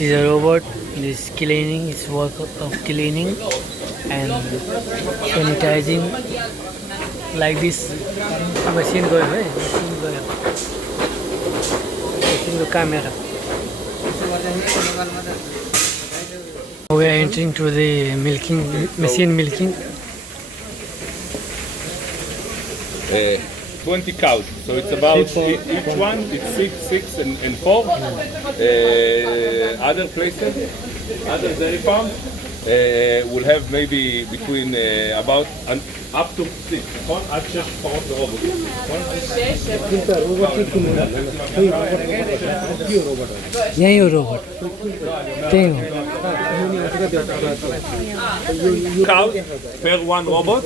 Is a robot. This cleaning is work of cleaning and sanitizing like this. Machine go away. Machine go camera. We are entering to the milking machine milking. 20 cows, so it's about each one, it's six and 4. Other places, other dairy farms will have maybe between about up to 6, עד 6 פרות ברובוט. यही हो robot त्यही हो Cows per one robot.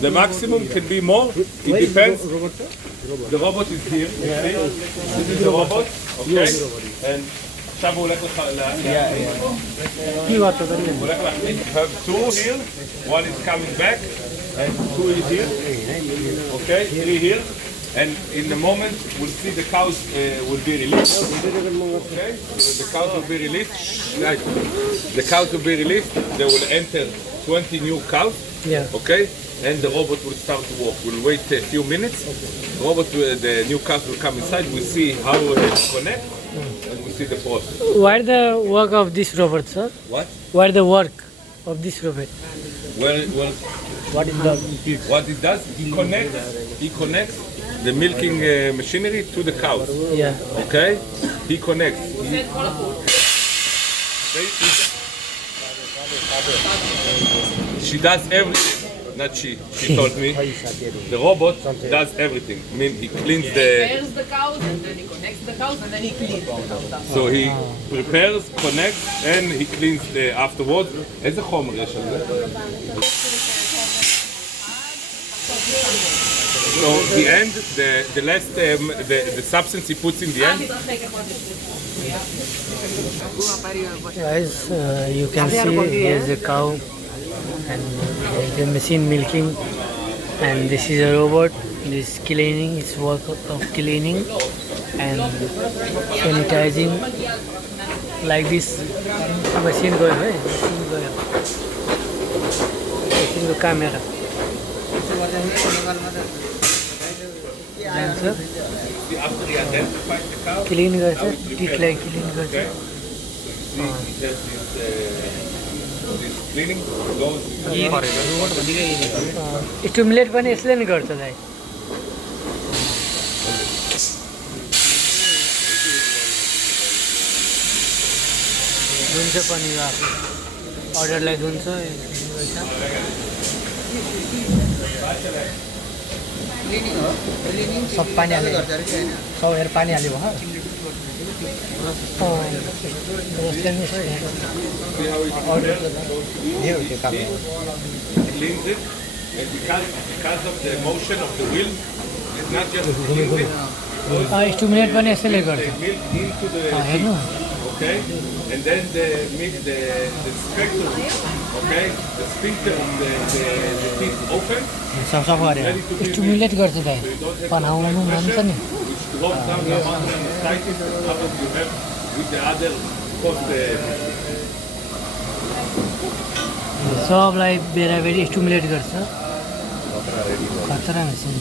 The maximum can be more. It depends. The robot is here. This is the robot. Okay. And עכשיו הוא הולך להכניס. Have 2 here. 1 is coming back. And 2 is here. Okay. 3 here. And in the moment, we'll see the cows will be released. Okay? The cows will be released. The cows will be released. They will enter 20 new cows. Yeah. Okay? And the robot will start to walk. We'll wait a few minutes. The new cows will come inside. We'll see how they connect. And we'll see the process. What is the work of this robot, sir? What? What is the work of this robot? What it does? He connects the milking machinery to the cows. Yeah. Okay? He connects. She does everything. Not she told me. The robot does everything. I mean, he cleans He prepares the cows and then he connects the cows and then he cleans the cows. So he prepares, connects, and he cleans afterwards. איזה חומר יש על זה? So the end, the last, the substance he puts in the end. Guys, you can see here's a cow and there's a machine milking, and this is a robot. This cleaning is work of cleaning and sanitizing like this. Machine go away. Machine go camera. Sir, After he identifies the cow, clean गर्छ टिटलाई clean गर्छ this cleaning goes. Stimulate पनि यसले नै गर्छ दाइ धुन्छ पनि यो आफू अर्डरलाई धुन्छ सब पानी हाल्यो सब हेर पानी हाल्यो भयो Cleans it, and because of the motion of the wheel, it's not just cleans it. Stimulate पनि यसैले गर्छ Milk into the हेर्नु okay, and then the spectrum, okay, the sphincter of the teeth open, सब गरेर stimulate गर्छ दाइ बनाउनु भन्छ नि which drops down the amount of mastitis that you have with the other post. सबलाई बेराबेरी स्टिमुलेट गर्छ खतरा मेसिन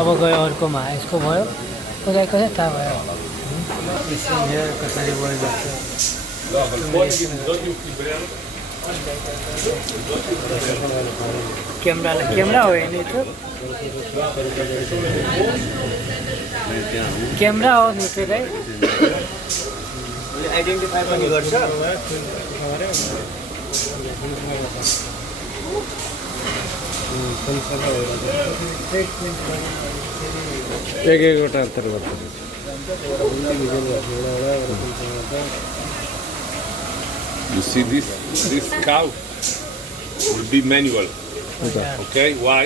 अब गयो अर्कोमा यसको भयो कसै कसै थाहा भयो मेसिन हेर कसरी वर्क गर्छ क्यामेरा हो नि त क्यामेरा हो नि त दाइ आइडेन्टिफाई पनि गर्छ एकवटा अन्तर गर्छ You see this cow will be manual. Okay, why?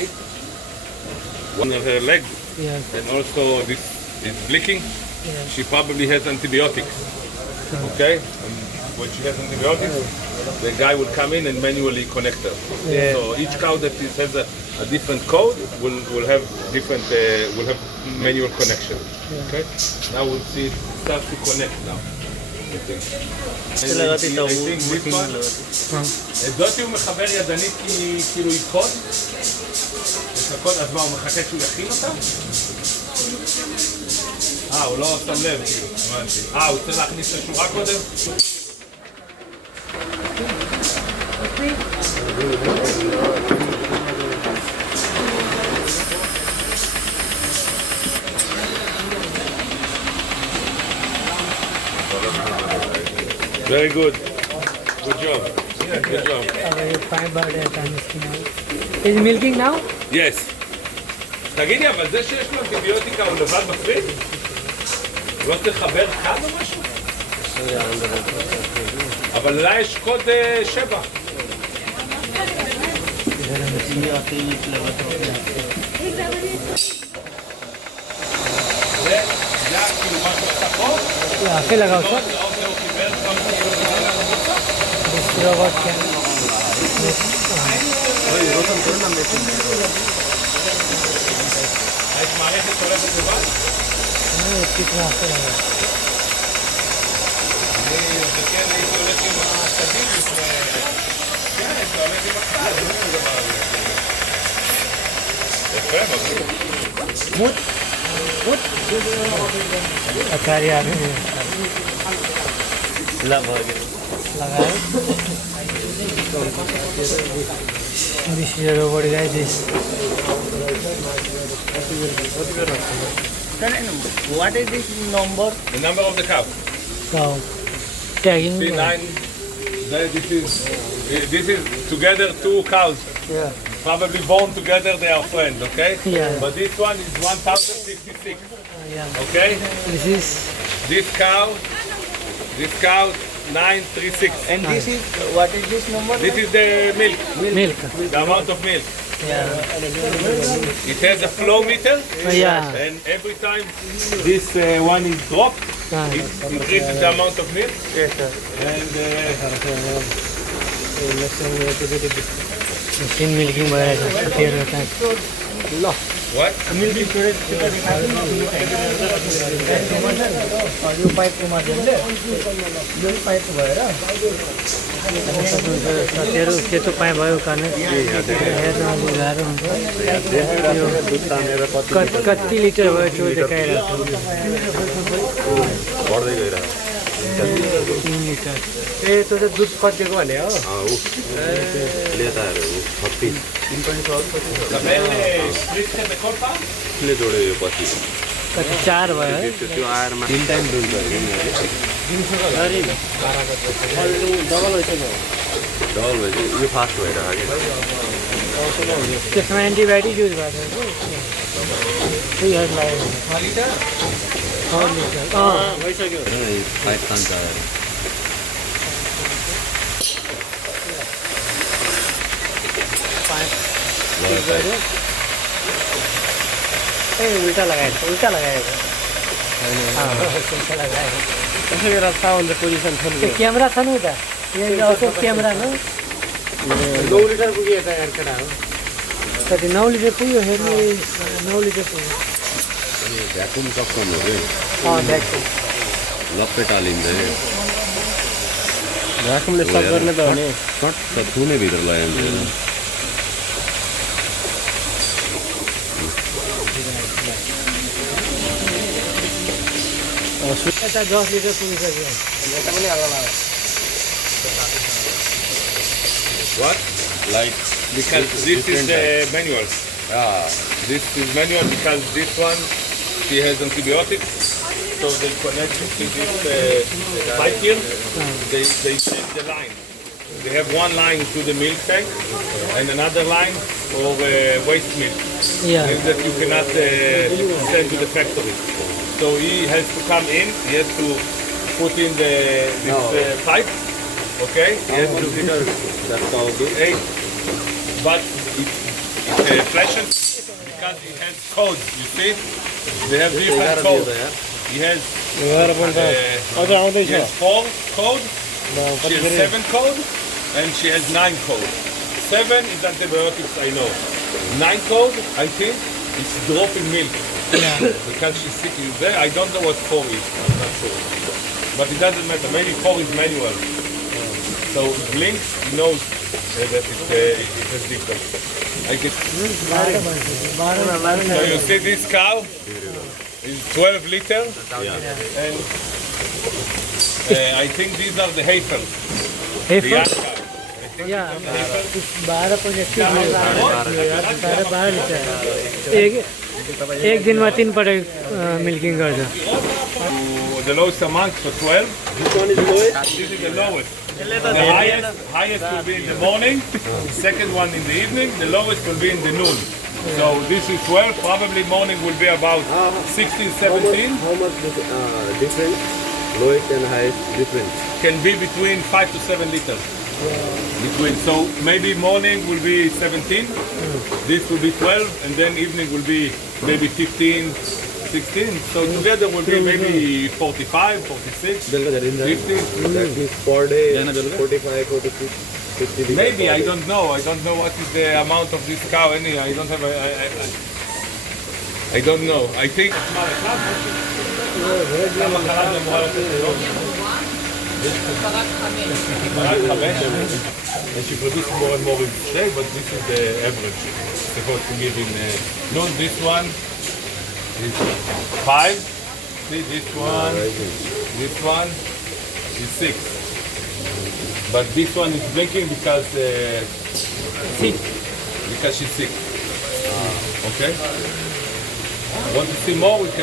One of her legs, Yes. and also this is blinking. Yes. She probably has antibiotics. Okay, and when she has antibiotics, the guy will come in and manually connect her. Yeah. So each cow that has a different code will have different will have manual connection. Okay. Now we'll see it start to connect now. I think. लगाती And तो I think this machine में one. लगाती את זאתי הוא מחבר ידנית כי כאילו ידחוד? לחכות, אז מה, הוא מחכה שהוא יכין אותה? הוא לא שם לב, כאילו, הבנתי. הוא צריך להכניס לשורה קודם? Very good. Good job. Good job. Fine bird at time is Is milking now? Yes. תגידי, אבל זה שיש לו אנטיביוטיקה הוא לבד מפריד? לא צריך לחבר קו או משהו? אבל לה יש קוד 7. זה כאילו מה שאתה פה? הכי लगाओ sir robot can יש מערכת שהולכת לבד? कितना अच्छा लगा זה כן, הייתי הולך עם השדים כן, הייתי הולך עם הקהל, זה לא דבר הזה. יפה, מגניב. अचारी आदमी लगाए This is a robot guys. What is this number? The number of the cow. Cow. Tagging. C9. This is together 2 cows. Yeah. Probably born together, they are friends, okay? Yeah. But this one is 1056, Yeah. okay? This cow 936. And this is what is this number? This is the milk, milk. the amount of milk. Yeah. It has a flow meter, Yeah. and every time this one is dropped, it increases the amount of milk. Yes, sir. And Machine milking वगैरह clear होता है what? Yo pipe को माध्यमले यो pipe भएर तेरो के तो पाए भयो कारण हेर्न अलि गाह्रो हुन्छ कति लिटर भयो त्यो देखाइरहेको बढ्दै गइरहेको 3 लिटर ए त्यो चाहिँ दुध कतिको भने हो लेताहरू 36 מקבל ספריצקה בכל פעם? ले जोड्यो यो पछि कति 4 भयो है त्यो आयरमा 3 टाइम दुध भयो डबल भइसक्यो डबल भयो यो फास्ट भइरहेको त्यसमा एन्टिबायोटिक युज भएको छ 3 लाग्यो 6 लिटर? 6 लिटर भइसक्यो पाइप तान्छ उल्टा लगाएको उल्टा लगाएको उल्टा लगाएको त्यसै गरेर साउन्ड पोजिसन छ त्यो क्यामेरा छ नि उता यहाँ also क्यामेरा न 9 लिटर पुग्यो यता यार केटा हो कति 9 लिटर पुग्यो हेर्नु 9 लिटर पुग्यो अनि भ्याकुम सक्कम हो रे भ्याक्युम लप्पे टालिन्छ भ्याकुमले सक गर्ने त हो नि कट थुने भित्र लगाइन्छ यता 10 लिटर पुगिसक्यो यता पनि हाल्न लाग्यो What? Light Because this is the manual. This is manual because this one, she has antibiotics. So they connect it to this pipe here. They change the line. They have one line to the milk tank and another line for waste milk. Yeah. Milk that you cannot send to the factory. So he has to come in. He has to put in this pipe. Okay. He has to that's all good 8, but it flashes because it has codes. You see, they have different codes. He has 4 code. She has 7 code, and she has 9 code. 7 is antibiotics, I know. 9 code, I think, is dropping milk. Because she's sick is there. I don't know what 4 is. I'm not sure. But it doesn't matter. Maybe 4 is manual. So it blinks, he knows that it has difference. I guess. So you see this cow is 12 liters. And I think these are the heifers. The young Heifer? cow. Yeah, it's 12 litre एक दिन में 3 पटक milking गर्छ The lowest amount for 12. Which one is lowest? This is the lowest. The highest will be in the morning, second one in the evening, the lowest will be in the noon. So this is 12, probably morning will be about 16, 17. How much difference? Lowest and highest difference? Can be between 5 to 7 liters. Between, so maybe morning will be 17, this will be 12, and then evening will be maybe 15, 16. So together will be maybe 45, 46, 50. That means per day 45, 46, 50 liters. Maybe, I don't know. I don't know what is the amount of this cow. I don't have I don't know. I think... And she produces more and more each day, but this is the average. Supposed to give in noon. This one is 5. See, this one is 6. But this one is blinking because she's sick. Okay. Want to see more? We can